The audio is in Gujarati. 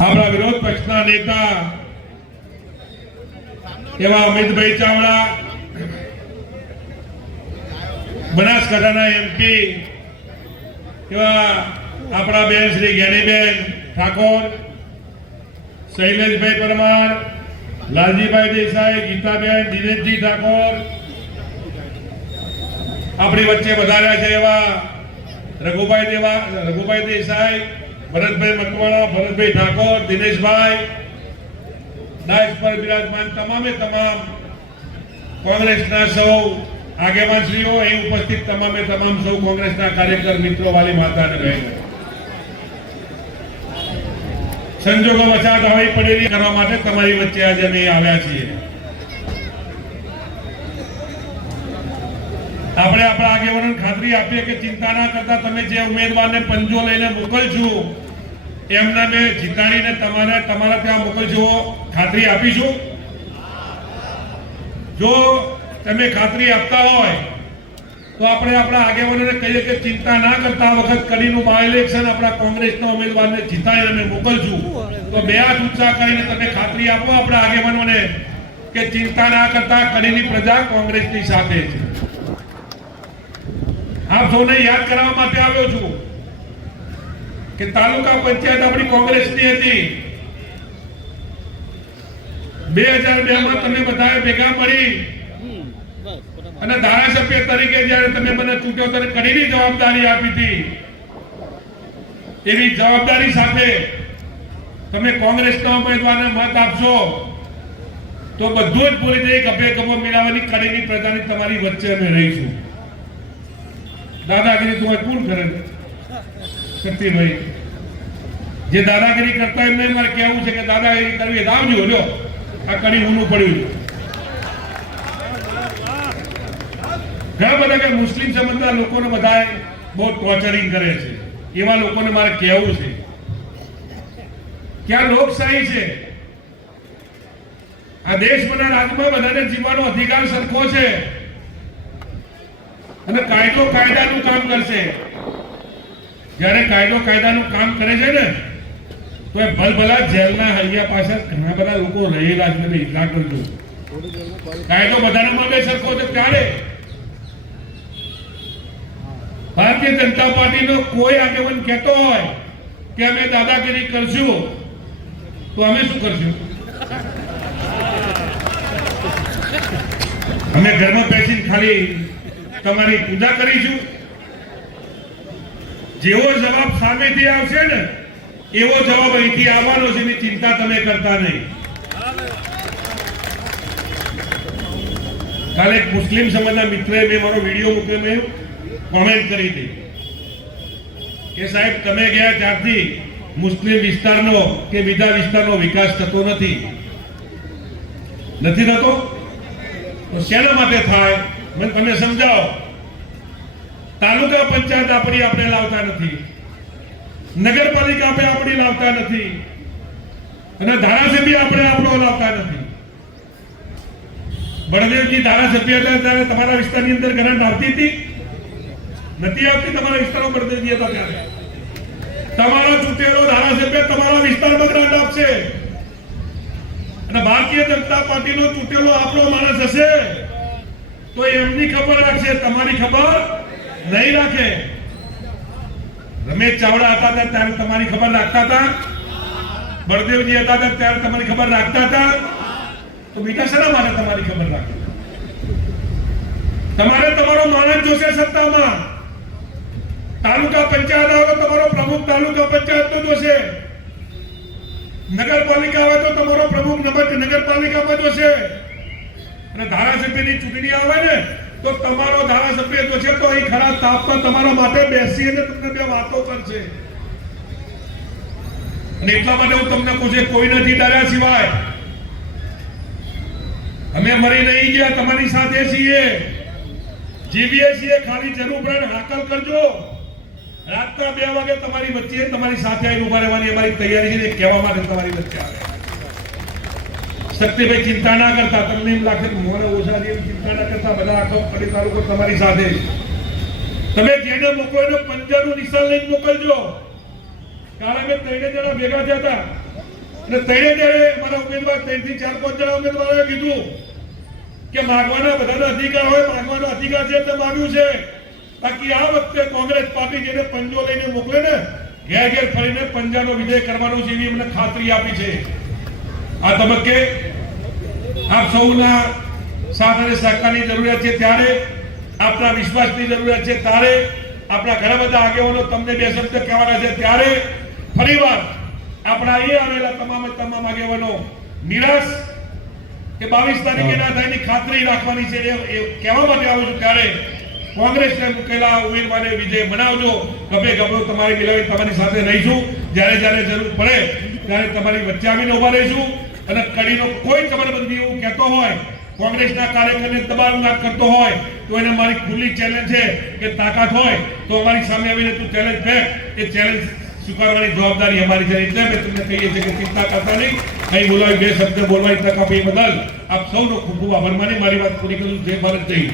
આપણા વિરોધ પક્ષના નેતા એવા અમિતભાઈ ચાવડા, બનાસકાંઠાના એમપી એવા આપણા બેન શ્રી જ્ઞાનીબેન ઠાકોર, શૈલેષભાઈ પરમાર, લાલજીભાઈ દેસાઈ, ગીતાબેન, દિનેશજી ઠાકોર, આપણી વચ્ચે વધાર્યા છે એવા રઘુભાઈ દેસાઈ, ભરતભાઈ મકવાણા, ભરતભાઈ ઠાકોર, દિનેશભાઈ, ડાયસ પર બિરાજમાન તમામે તમામ કોંગ્રેસના સૌ આગેવાનશ્રીઓ, અહીં ઉપસ્થિત તમામે તમામ સૌ કોંગ્રેસના કાર્યકર મિત્રો, વાલી માતા અને બહેનો, સંજોગો વચાત આવી પડેલી કરવા માટે તમારી વચ્ચે આજે અમે આવ્યા છીએ. આપણે આપણા આગેવાનોને ખાતરી આપીએ કે ચિંતા ના કરતા તમે જે ઉમેદવારને પંજો લઈને મોકલશો એમને મેં જીતાડીને તમારા ત્યાં મોકલશો, ખાતરી આપીશું. જો તમે ખાતરી આપતા હોય તો આપણે આપણા આગેવાનોને કહીએ કે ચિંતા ના કરતા આ વખત કડીનું બાય ઇલેક્શન આપણા કોંગ્રેસના ઉમેદવારને જીતાડીને અમે મોકલશું. તો બે હાથ ઊંચા કરીને તમે ખાતરી આપો આપણા આગેવાનોને કે ચિંતા ના કરતા કડીની પ્રજા કોંગ્રેસની સાથે છે. આપ સૌને યાદ કરાવવા માટે આવ્યો છું કે તાલુકા પંચાયત આપણી કોંગ્રેસની હતી. 2002 માં તમે બધાએ ભેગા મળી અને ધારાસભ્ય તરીકે જ્યારે તમે મને ચૂંટ્યો ત્યારે કડીની જવાબદારી આપી હતી. એવી જવાબદારી સાથે તમે કોંગ્રેસના ઉમેદવારને મત આપશો તો બધું જ ભૂલી જઈ ગભે ગભો મિલાવવાની કડીની પ્રજાની તમારી વચ્ચે અમે રહીશું. દાદાગીરી તો કોણ કરે છે? શક્તિભાઈ, જે દાદાગીરી કરતા એમને મારે કહેવું છે કે દાદાગીરી કરવી આવજો. લ્યો આ કડી ઊનું પડ્યું છે. ઘણા બધા કે મુસ્લિમ સમાજના લોકોને બધા બહુ ટોર્ચરિંગ કરે છે. એવા લોકોને મારે કહેવું છે કે આ લોકશાહી છે. આ દેશના રાજમાં બધાને જીવવાનો અધિકાર સરખો છે અને કાયદો કાયદાનું કામ કરશે. જ્યારે કાયદો કાયદાનું કામ કરે છે ને તો એ ભલભલા જેલના હૈયા પાછળ ઘણા બધા લોકો રહેલા છે. એટલા કરજો, કાયદો બધાના માટે સરખો છે. ત્યારે ભારતીય જનતા પાર્ટીનો કોઈ આગેવાન કહેતો હોય કે અમે દાદાગીરી કરશું તો અમે શું કરશું? અમે ઘરમાં બેસીને ખાલી તમારી પૂજા કરીશું? જેવો જવાબ સામેથી આવશે ને એવો જવાબ અહીંથી આવવાનો છે. એની ચિંતા તમે કરતા નહીં. કાલે એક મુસ્લિમ સમાજના મિત્રએ મેં મારો વિડીયો મૂક્યો, મેં કોમેન્ટ કરી હતી કે સાહેબ તમે ગયા ત્યારથી મુસ્લિમ વિસ્તારનો કે બીજા વિસ્તારનો વિકાસ થતો નથી થતો. તો શેના માટે થાય મને તમે સમજાવો. તાલુકા પંચાયત આપણે લાવતા નથી, નગરપાલિકા આપણી લાવતા નથી અને ધારાસભ્ય આપણો લાવતા નથી. બળદેવજી ધારાસભ્ય હતા ત્યારે તમારા વિસ્તારની અંદર ગ્રાન્ટ આવતી હતી? નથી આવતી. તમારા વિસ્તારમાં બળદેવજી હતા ત્યારે તમારો ચૂંટેલો ધારાસભ્ય તમારા વિસ્તારમાં ગ્રાન્ટ આપશે અને ભારતીય જનતા પાર્ટીનો ચૂંટેલો આપણો માણસ હશે તો એમની ખબર રાખશે, તમારી ખબર નહીં રાખે. રમેશ ચાવડા હતા ત્યારે તમારી ખબર રાખતા હતા? બળદેવજી હતા ત્યારે તમારી ખબર રાખતા હતા? તો બીજા શેના માટે તમારી ખબર રાખે? તમારે તમારો માણસ જોશે સત્તામાં. તાલુકા પંચાયત આવે તો તમારો પ્રમુખ તાલુકા પંચાયતનો જોશે, નગરપાલિકા આવે તો તમારો પ્રમુખ નગરપાલિકામાં જોશે અને ધારાસભ્યની ચૂંટણી આવે ને તો તમારો ધારાસભ્ય જો છે તો અહીં ખરા તાપમાં તમારા માટે બેસીને તમને બે વાતો કરશે. અને એટલા માટે હું તમને કહું છું, કોઈ નથી ડર્યા સિવાય. અમે મરી નહીં ગયા, તમારી સાથે છીએ, જીવીએ છીએ. ખાલી જરૂર પડે હાકલ કરજો. રાતના 2 વાગે તમારી વચ્ચે તમારી સાથે આવીને ઉભા રહેવાની અમારી તૈયારી છે. કહેવા માટે તમારી વચ્ચે આવે. શક્તિભાઈ ચિંતા ના કરતા. તમને એમ લાગશે કે મને ઓછા છે, ચિંતા ના કરતા. બધા આખો કડી તાલુકો તમારી સાથે. તમે જેને મોકલો એને પંજાનું નિશાન લઈને મોકલજો. કાલે મેં 3 જણા ભેગા થયા હતા અને તઈને ત્યારે મારા ઉમેદવાર 3 થી 4 5 જણા ઉમેદવારોએ કીધું કે માગવાના બધાનો અધિકાર હોય, માગવાનો અધિકાર છે એટલે માગ્યું છે. બાકી આ વખતે કોંગ્રેસ પાર્ટી જેને પંજો લઈને મોકલે ને ઘેર ઘેર ફરીને પંજાનો વિજય કરવાનો છે એવી અમને ખાતરી આપી છે. આ તબક્કે આપ સૌના સાથ અને સહકારની જરૂરિયાત છે, ત્યારે આપના વિશ્વાસની જરૂરિયાત છે, ત્યારે આપણા ઘણા બધા આગેવાનો તમને બે શબ્દ કહેવાના છે, ત્યારે ફરીવાર આપણા અહીંયા આવેલા તમામ આગેવાનો નિરાશ કે 22 તારીખે ના થાય એની ખાતરી રાખવાની છે એ કહેવા માટે આવું છું. ત્યારે કોંગ્રેસને મૂકેલા ઉમેદવારને વિજય બનાવજો. ગમે ગમે તમારી મિલાવી તમારી સાથે રહીશું. જ્યારે જ્યારે જરૂર પડે ત્યારે તમારી વચ્ચે આવીને ઉભા રહીશું. અને કડીનો કોઈ ખબરબંધી એવું કહેતો હોય, કોંગ્રેસના કાર્યકરને દબાણ કરતો હોય, તો એને મારી ખુલ્લી ચેલેન્જ છે કે તાકાત હોય તો અમારી સામે આવીને તું ચેલેન્જ ફેંક. એ ચેલેન્જ સ્વીકારવાની જવાબદારી અમારી છે. એટલે મેં તમને કહીએ છીએ કે ચિંતા કરતા નહીં. અહીં બોલાવી 2 શબ્દ બોલવાની તક આપી બદલ આપ સૌનો ખૂબ ખૂબ આભાર માની મારી વાત પૂરી કરું. જય ભારત, જય હિન્દ.